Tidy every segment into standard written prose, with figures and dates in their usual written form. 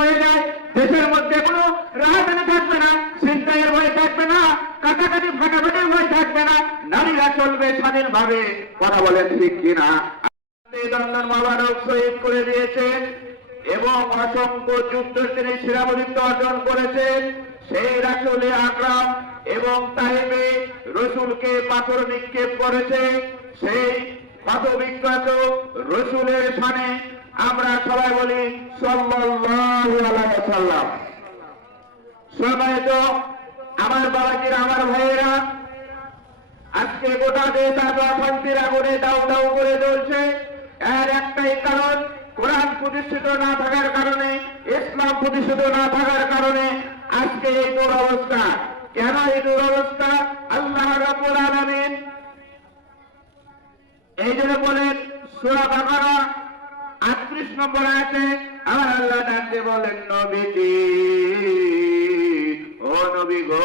হয়ে যায়, দেশের মধ্যে কোনো রাজধানী থাকবে না, ছিনতাইয়ের ভয় থাকবে না, কাটাকাটি ফাটাফাটির ভয় থাকবে না, নারীরা চলবে স্বাধীনভাবে। কথা বলেন ঠিক কিনা? দ্বন্দ্বের মোবারক শহীদ করে দিয়েছেন এবং অসংখ্য যুদ্ধ তিনি শিরামণিত্ব অর্জন করেছেন। সেই রাসূল আকরাম এবং তাইফে রসুলকে পাথর নিক্ষেপ করেছে। সেই ক্ষতবিক্ষত রসুলের শানে আমরা সবাই বলি সাল্লাল্লাহু আলাইহি ওয়াসাল্লাম। সম্মানিত আমার বাবাজিরা, আমার ভাইয়েরা, আজকে গোটা দেশ আজ অশান্তির আগুনে দাউ দাউ করে জ্বলছে। এর একটাই কারণ, কোরআন প্রতিষ্ঠিত না থাকার কারণে, ইসলাম প্রতিষ্ঠিত না থাকার কারণে আজকে এই দুরবস্থা। কেন এই দুরবস্থা? আল্লাহ রাব্বুল আলামিন এই জন্য বলেন সূরা বাকারা 38 নম্বর আয়াতে আমার আল্লাহ ডাকতে বলেন, নবীজি, ও নবী গো,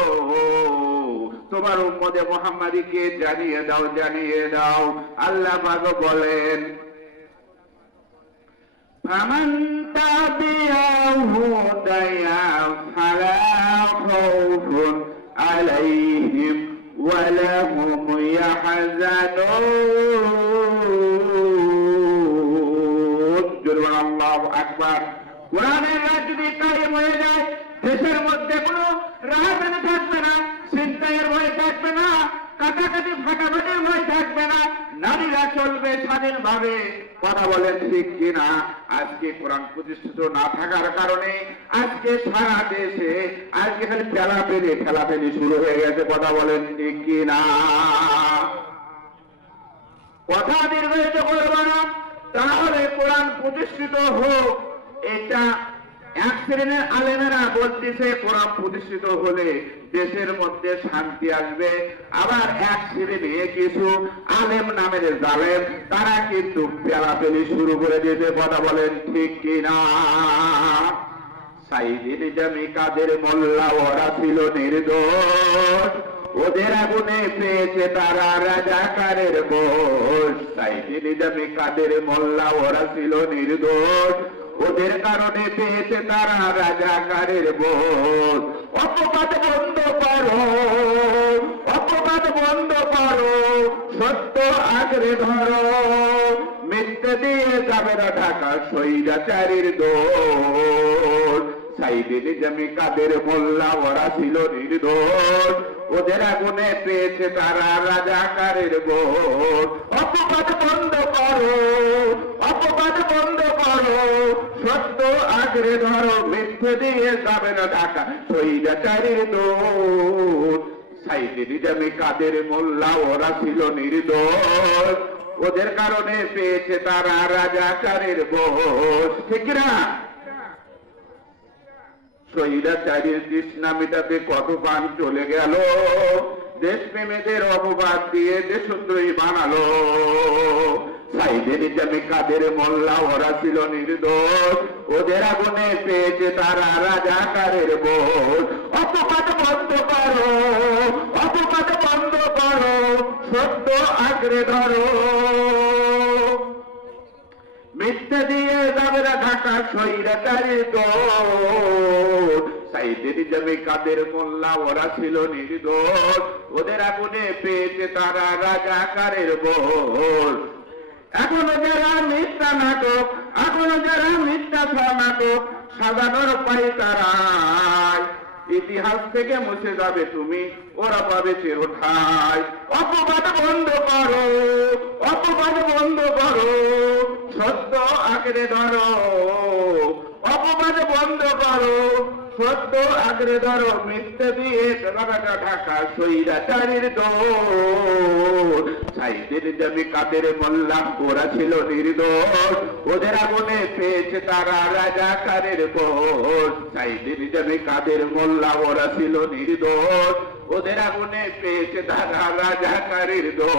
তোমার উম্মতে মুহাম্মাদীকে জানিয়ে দাও, জানিয়ে দাও। আল্লাহ পাক বলেন, ফামান তাবিআ হুদায়া ফালা খাউফুন আলাইহিম ওয়া লাহুম ইয়াহজানুন। আল্লাহু আকবার। কোরআনের রাজ যদি কায়েম হয়ে যায়, দেশের মধ্যে কোনো রাজধানী থাকবে না, ছিনতাইয়ের ভয় থাকবে না, কাটাকাটি ফাটাফাটির ভয় থাকবে না, নারীরা চলবে স্বাধীনভাবে। কথা বলেন ঠিক কিনা? আজকে কোরআন প্রতিষ্ঠিত না থাকার কারণে আজকে সারা দেশে আজকে খালি ঠেলাফেলি শুরু হয়ে গেছে। কথা বলেন ঠিক কিনা? কথা দীর্ঘায়িত করবো না, তাহলে কোরআন প্রতিষ্ঠিত হোক। এটা এক শ্রেণীর আলেমেরা বলতেছে কোরআন প্রতিষ্ঠিত হলে দেশের মধ্যে শান্তি আসবে। আবার এক শ্রেণী কিছু আলেম নামের জালেম তারা কিন্তু পেলাপেলি শুরু করে দিয়েছে। কথা বলেন ঠিক কিনা? সাইদিন জামি কাদের মোল্লা, ওরা ছিল নির্দোষ, ওদের আগুনে পেয়েছে তারা রাজাকারের বোঝ। সাইদিন জামি কাদের মোল্লা, ওরা ছিল নির্দোষ, ওদের কারণে পেয়েছে তারা রাজাকারের বোঝ। অপবাদ বন্ধ করো, অপবাদ বন্ধ করো, সত্য আঁকড়ে ধরো, মিথ্যে দিয়ে যাবে না ঢাকা স্বৈরাচারীর দোষ। সাইদিন জামি কাদের মোল্লা, ওরা ছিল নির্দোষ, ওদের আগুনে পেয়েছে তারা রাজাকারের বোঝ। অপবাদ বন্ধ করো, অপবাদ বন্ধ করো, সত্য আঁকড়ে ধরো, মিথ্যে দিয়ে যাবে না ঢাকা স্বৈরাচারীর দোষ। সাইদিন জামি কাদের মোল্লা, ওরা ছিল নির্দোষ, ওদের কারণে পেয়েছে তারা রাজাকারের বোঝ। ঠিক না? স্বৈরাচারীর তৃষ্ণা মেটাতে কত প্রাণ চলে গেল, দেশপ্রেমীদের অপবাদ দিয়ে দেশদ্রোহী বানালো। সাইদিন জামি কাদের মোল্লা, ওরা ছিল নির্দোষ, ওদের আগুনে পেয়েছে তারা রাজাকারের বোঝ। অপবাদ বন্ধ করো, অপবাদ বন্ধ করো, সত্য আঁকড়ে ধরো, মিথ্যে দিয়ে যাবে না ঢাকা স্বৈরাচারীর দোষ। সাইদিন জামি কাদের মোল্লা, ওরা ছিল নির্দোষ, ওদের আগুনে পেয়েছে তারা রাজাকারের বোঝ। এখনো যারা মিথ্যা নাটক, এখনো যারা মিথ্যা নাটক সাজানোর পাই তারাই, ইতিহাস থেকে মুছে যাবে তুমি, ওরা পাবে চিরঠাই। অপবাদ বন্ধ করো, অপবাদ বন্ধ করো, সত্য আঁকড়ে ধরো, অপবাদ বন্ধ করো, সত্য আঁকড়ে ধরো, মিথ্যে দিয়ে ঢাকা স্বৈরাচারীর দোষ। সাইদিন জামি কাদের মোল্লা, ওরা ছিল নির্দোষ, ওদের আগুনে পেয়েছে তারা রাজাকারের বোঝ। সাইদিন জামি কাদের মোল্লা, ওরা ছিল নির্দোষ, ওদের আগুনে পেয়েছে তারা রাজাকারের দোষ।